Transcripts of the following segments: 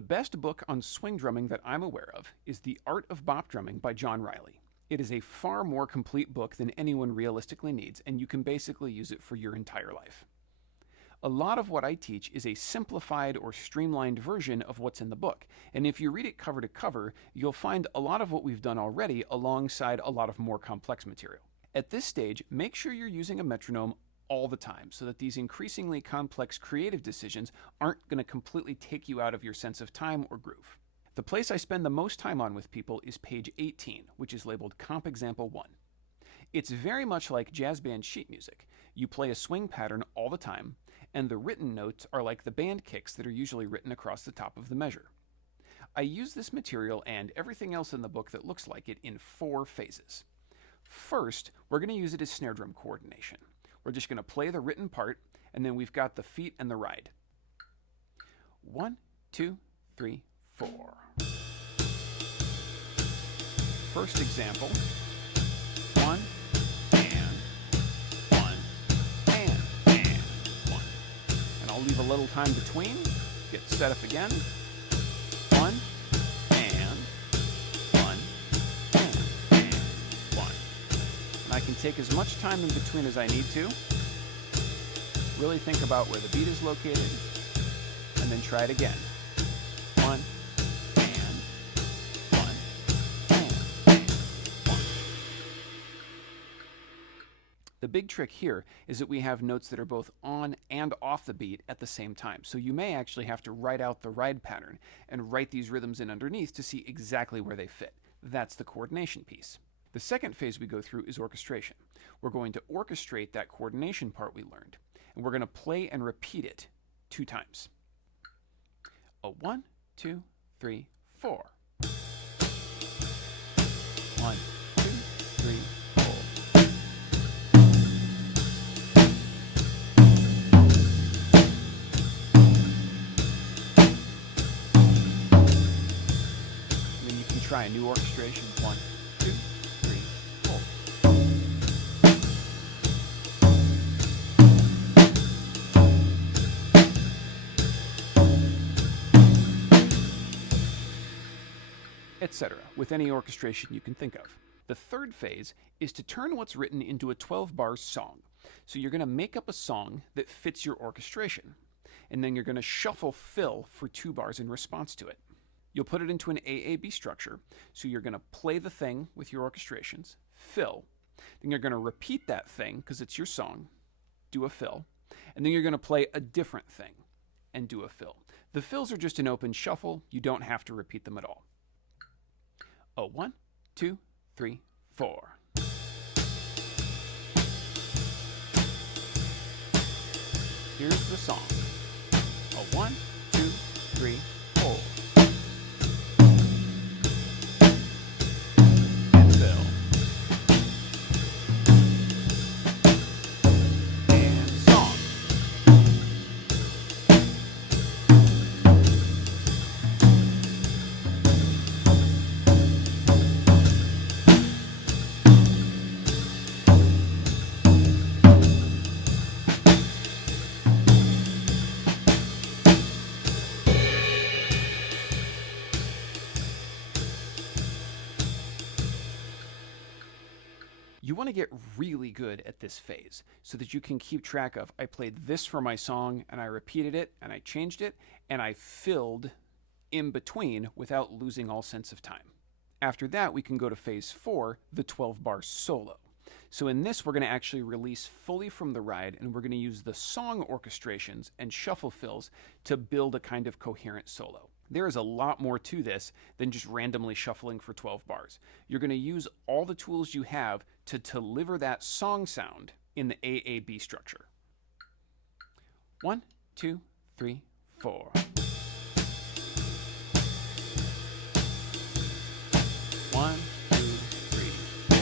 The best book on swing drumming that I'm aware of is The Art of Bop Drumming by John Riley. It is a far more complete book than anyone realistically needs, and you can basically use it for your entire life. A lot of what I teach is a simplified or streamlined version of what's in the book, and if you read it cover to cover, you'll find a lot of what we've done already alongside a lot of more complex material. At this stage, make sure you're using a metronome all the time so that these increasingly complex creative decisions aren't going to completely take you out of your sense of time or groove. The place I spend the most time on with people is page 18, which is labeled Comp Example 1. It's very much like jazz band sheet music. You play a swing pattern all the time, and the written notes are like the band kicks that are usually written across the top of the measure. I use this material and everything else in the book that looks like it in 4 phases. First, we're going to use it as snare drum coordination. We're just going to play the written part, and then we've got the feet and the ride. 1, 2, 3, 4. First example. 1, and 1, and 1. And I'll leave a little time between. Get set up again. 1, and 1, and 1. And I can take as much time in between as I need to. Really think about where the beat is located, and then try it again. 1, and 1, and 1. The big trick here is that we have notes that are both on and off the beat at the same time. So you may actually have to write out the ride pattern and write these rhythms in underneath to see exactly where they fit. That's the coordination piece. The second phase we go through is orchestration. We're going to orchestrate that coordination part we learned, and we're going to play and repeat it 2 times. 1, 2, 3, 4. 1, 2, 3, 4. And then you can try a new orchestration. 1, 2, 3, 4. Etc., with any orchestration you can think of. The third phase is to turn what's written into a 12-bar song. So you're going to make up a song that fits your orchestration, and then you're going to shuffle fill for 2 bars in response to it. You'll put it into an AAB structure, so you're going to play the thing with your orchestrations, fill, then you're going to repeat that thing, because it's your song, do a fill, and then you're going to play a different thing and do a fill. The fills are just an open shuffle, you don't have to repeat them at all. 1, 2, 3, 4. Here's the song. 1, 2, 3, 4. And fill. And song. You want to get really good at this phase so that you can keep track of, I played this for my song and I repeated it and I changed it and I filled in between without losing all sense of time. After that, we can go to phase 4, the 12-bar solo. So in this, we're going to actually release fully from the ride, and we're going to use the song orchestrations and shuffle fills to build a kind of coherent solo. There is a lot more to this than just randomly shuffling for 12 bars. You're going to use all the tools you have to deliver that song sound in the AAB structure. 1, 2, 3, 4. 1, 2, 3, 4.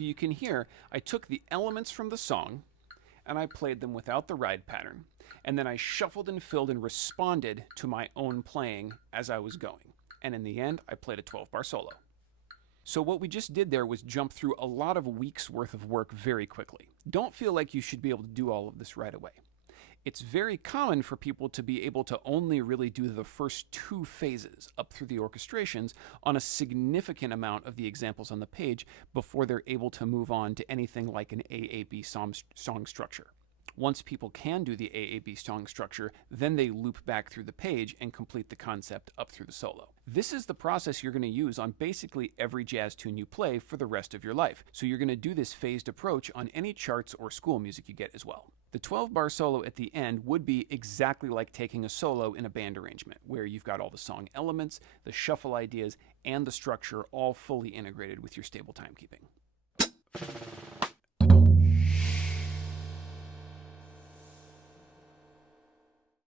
So you can hear I took the elements from the song and I played them without the ride pattern, and then I shuffled and filled and responded to my own playing as I was going. And in the end, I played a 12-bar solo. So what we just did there was jump through a lot of weeks worth of work very quickly. Don't feel like you should be able to do all of this right away. It's very common for people to be able to only really do the first 2 phases up through the orchestrations on a significant amount of the examples on the page before they're able to move on to anything like an AAB song structure. Once people can do the AAB song structure, then they loop back through the page and complete the concept up through the solo. This is the process you're going to use on basically every jazz tune you play for the rest of your life. So you're going to do this phased approach on any charts or school music you get as well. The 12-bar solo at the end would be exactly like taking a solo in a band arrangement, where you've got all the song elements, the shuffle ideas, and the structure all fully integrated with your stable timekeeping.